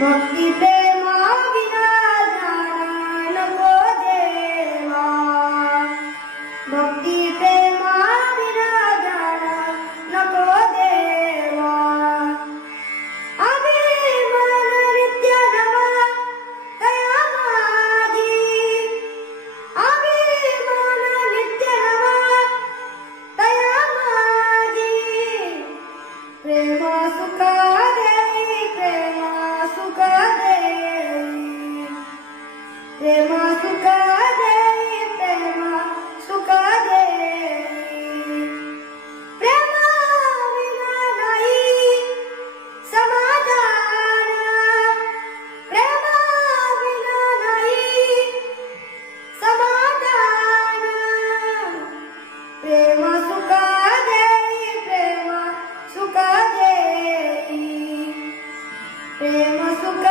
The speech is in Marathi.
भक्ती प्रेमा विना ध्यान नको देवा, भक्ती प्रेमा विना ध्यान नको देवा. अभिमान नित्य नवा तया माझी, अभिमान नित्य नवा तया माझी. प्रेम सुख देई, प्रेम सुख देई, प्रेम सुख देई, प्रेम सुख देई. प्रेम विना नाही समाधान, प्रेम विना नाही समाधान. प्रेम सुख देई, प्रेम सुख देई, प्रेम सुख